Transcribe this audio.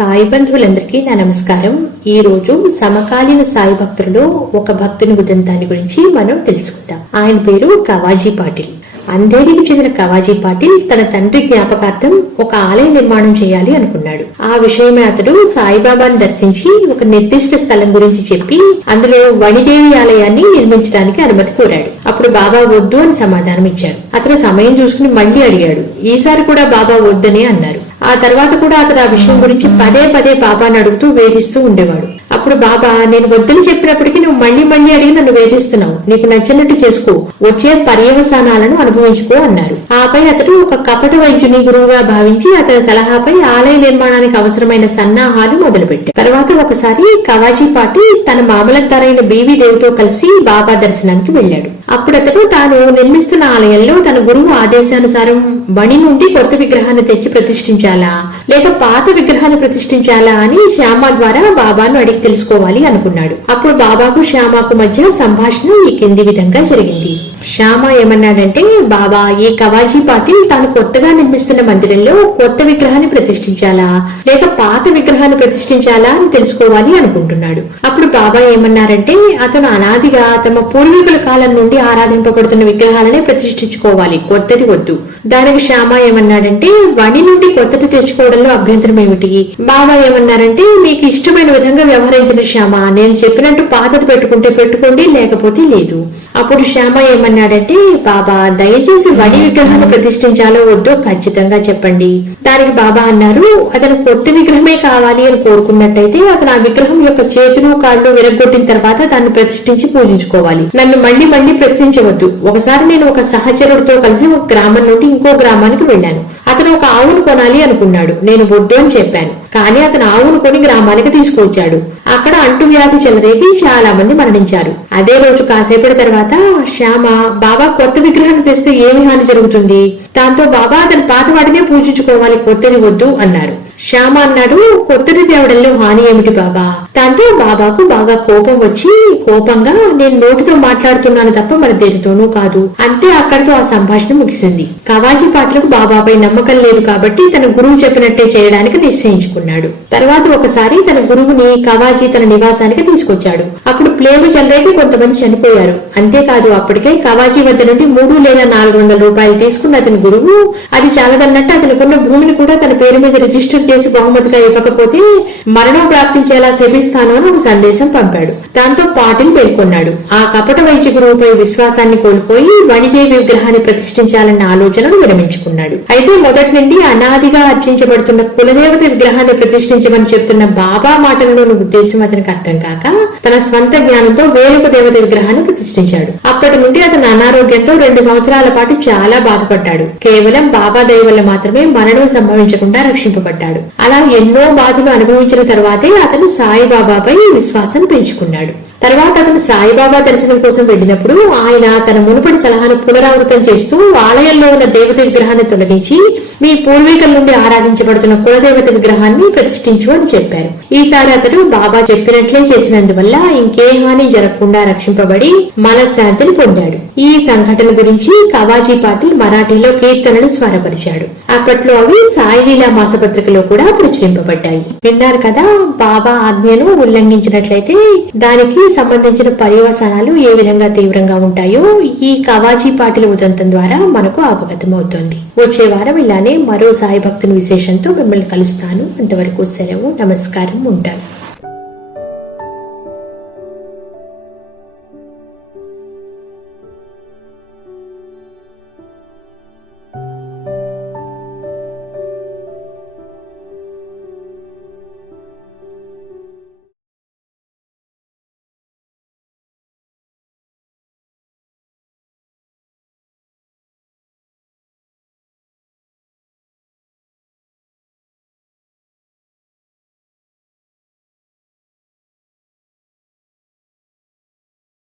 సాయి బంధువులందరికీ నా నమస్కారం. ఈ రోజు సమకాలీన సాయి భక్తులలో ఒక భక్తుని ఉదంతాన్ని గురించి మనం తెలుసుకుందాం. ఆయన పేరు కవాజీ పాటిల్. అంధేరికి చెందిన కవాజీ పాటిల్ తన తండ్రి జ్ఞాపకార్థం ఒక ఆలయ నిర్మాణం చేయాలి అనుకున్నాడు. ఆ విషయమే అతడు సాయిబాబాను దర్శించి ఒక నిర్దిష్ట స్థలం గురించి చెప్పి అందులో వణిదేవి ఆలయాన్ని నిర్మించడానికి అనుమతి కోరాడు. అప్పుడు బాబా వద్దు అని సమాధానం ఇచ్చాడు అతను సమయం చూసుకుని మళ్ళీ అడిగాడు. ఈసారి కూడా బాబా వద్దని అన్నారు. ఆ తర్వాత కూడా అతను ఆ విషయం గురించి పదే పదే బాబాను అడుగుతూ వేధిస్తూ ఉండేవాడు. అప్పుడు బాబా నేను వద్దని చెప్పినప్పటికీ నువ్వు మళ్ళీ మళ్ళీ అడిగి నన్ను వేధిస్తున్నావు. నీకు నచ్చినట్టు చేసుకో. వచ్చే పర్యవసానాలను అనుభవించుకో అన్నారు. ఆపై అతడు ఒక కపట వైద్యుని గురువుగా భావించి అతని సలహాపై ఆలయ నిర్మాణానికి అవసరమైన సన్నాహాలు మొదలుపెట్టాడు. తర్వాత ఒకసారి కవాజీ పాటి తన మామలద్దారైన బీవీ దేవితో కలిసి బాబా దర్శనానికి వెళ్ళాడు. అప్పుడు అతడు తాను నిర్మిస్తున్న ఆలయంలో తన గురువు ఆదేశానుసారం మణి నుండి కొత్త విగ్రహాన్ని తెచ్చి ప్రతిష్ఠించాలా లేక పాత విగ్రహాన్ని ప్రతిష్ఠించాలా అని శ్యామ ద్వారా బాబాను అడిగి తెలుసుకోవాలి అనుకున్నాడు. అప్పుడు బాబాకు శ్యామకు మధ్య సంభాషణ ఈ కింది విధంగా జరిగింది. శ్యామ ఏమన్నాడంటే బాబా ఈ కవాజీ పాటిల్ తాను కొత్తగా నిర్మిస్తున్న మందిరంలో కొత్త విగ్రహాన్ని ప్రతిష్ఠించాలా? లేక పాత విగ్రహాన్ని ప్రతిష్ఠించాలా అని తెలుసుకోవాలి అనుకుంటున్నాడు. అప్పుడు బాబా ఏమన్నారంటే అతను అనాదిగా తమ పూర్వీకుల కాలం నుండి ఆరాధింపబడుతున్న విగ్రహాలనే ప్రతిష్ఠించుకోవాలి కొత్తది వద్దు. దానికి శ్యామ ఏమన్నాడంటే వణి నుండి కొత్తది తెచ్చుకోవడంలో అభ్యంతరం ఏమిటి? బాబా ఏమన్నారంటే మీకు ఇష్టమైన విధంగా వ్యవహరించిన శ్యామ నేను చెప్పినట్టు పాతది పెట్టుకుంటే పెట్టుకోండి లేకపోతే లేదు. అప్పుడు శ్యామ ఏమన్నాడంటే బాబా దయచేసి వడి విగ్రహాన్ని ప్రతిష్ఠించాలో వద్దో ఖచ్చితంగా చెప్పండి. దానికి బాబా అన్నారు అతను కొత్త విగ్రహమే కావాలి అని కోరుకున్నట్టయితే అతను ఆ విగ్రహం యొక్క చేతులు కాళ్ళు విరగొట్టిన తర్వాత దాన్ని ప్రతిష్ఠించి పూజించుకోవాలి. నన్ను మళ్ళీ మళ్ళీ ప్రశ్నించవద్దు. ఒకసారి నేను ఒక సహచరుడితో కలిసి ఒక గ్రామం నుండి ఇంకో గ్రామానికి వెళ్ళాను. అతను ఒక ఆవును కొనాలి అనుకున్నాడు. నేను బొడ్డు అని చెప్పాను. కానీ అతను ఆవును కొని గ్రామానికి తీసుకువచ్చాడు. అక్కడ అంటువ్యాధి చెలరేగి చాలా మంది మరణించారు. అదే రోజు కాసేపటి తర్వాత శ్యామ బాబా కొత్త విగ్రహం తెస్తే ఏమి హాని జరుగుతుంది? దాంతో బాబా అతని పాత వాటినే పూజించుకోవాలి కొత్తది వద్దు అన్నారు. శ్యామ అన్నాడు కొత్తది తేవడంలో హాని ఏమిటి బాబా? దాంతో బాబాకు బాగా కోపం వచ్చి కోపంగా నేను నోటితో మాట్లాడుతున్నాను తప్ప మరి దేనితోనూ కాదు. అంతే అక్కడితో ఆ సంభాషణ ముగిసింది. కవాజీ పాటలకు బాబాపై నమ్మకం లేదు కాబట్టి తన గురువు చెప్పినట్టే చేయడానికి నిశ్చయించుకున్నాడు. తర్వాత ఒకసారి తన గురువుని కవాజీ తన నివాసానికి తీసుకొచ్చాడు. అప్పుడు ప్లేగు చెలరేగి కొంతమంది చనిపోయారు. అంతేకాదు అప్పటికే కవాజీ వద్ద నుండి మూడు లేదా నాలుగు వందల రూపాయలు తీసుకున్న అతని గురువు అది చాలదన్నట్టు అతనికున్న భూమిని కూడా తన పేరు మీద రిజిస్టర్ చేసి బహుమతిగా ఇవ్వకపోతే మరణం ప్రాప్తించేలా శపిస్తాను అని ఒక సందేశం పంపాడు. దాంతో పాటిల్ పేర్కొన్నాడు. ఆ కపట వైద్య గురువుపై విశ్వాసాన్ని కోల్పోయి వణిదేవి విగ్రహాన్ని ప్రతిష్ఠించాలన్న ఆలోచనను విరమించుకున్నాడు. అయితే మొదటి నుండి అనాదిగా అర్చించబడుతున్న కులదేవత విగ్రహాన్ని ప్రతిష్ఠించమని చెప్తున్న బాబా మాటలలోని ఉద్దేశం అతనికి అర్థం కాక తన స్వంత జ్ఞానంతో వేరొక దేవత విగ్రహాన్ని ప్రతిష్ఠించాడు. అప్పటి నుండి అతను అనారోగ్యంతో రెండు సంవత్సరాల పాటు చాలా బాధపడ్డాడు. కేవలం బాబా దయ వల్ల మాత్రమే మరణం సంభవించకుండా రక్షింపబడ్డాడు. అలా ఎన్నో బాధలు అనుభవించిన తర్వాతే అతను సాయిబాబాపై విశ్వాసం పెంచుకున్నాడు. తర్వాత అతను సాయిబాబా దర్శనం కోసం వెళ్ళినప్పుడు ఆయన తన మునుపటి సలహాను పునరావృతం చేస్తూ ఆలయంలో ఉన్న దేవత విగ్రహాన్ని తొలగించి మీ పూర్వీకుల నుండి ఆరాధించబడుతున్న కులదేవత విగ్రహాన్ని ప్రతిష్ఠించు అని చెప్పారు. ఈసారి అతడు బాబా చెప్పినట్లే చేసినందువల్ల ఇంకే హాని జరగకుండా రక్షింపబడి మనశ్శాంతిని పొందాడు. ఈ సంఘటన గురించి కవాజీ పాటిల్ మరాఠీలో కీర్తనలు స్వరపరిచాడు. అప్పట్లో అవి సాయిలీలా మాసపత్రికలో కూడా ప్రచురింపబడ్డాయి. విన్నారు కదా బాబా ఆజ్ఞను ఉల్లంఘించినట్లయితే దానికి సంబంధించిన పర్యవసానాలు ఏ విధంగా తీవ్రంగా ఉంటాయో ఈ కవాజీ పాటిల ఉదంతం ద్వారా మనకు అవగతమవుతోంది వచ్చే వారం ఇలానే మరో సాయి భక్తుని విశేషంతో మిమ్మల్ని కలుస్తాను. అంతవరకు సెలవు నమస్కారం ఉంటాను.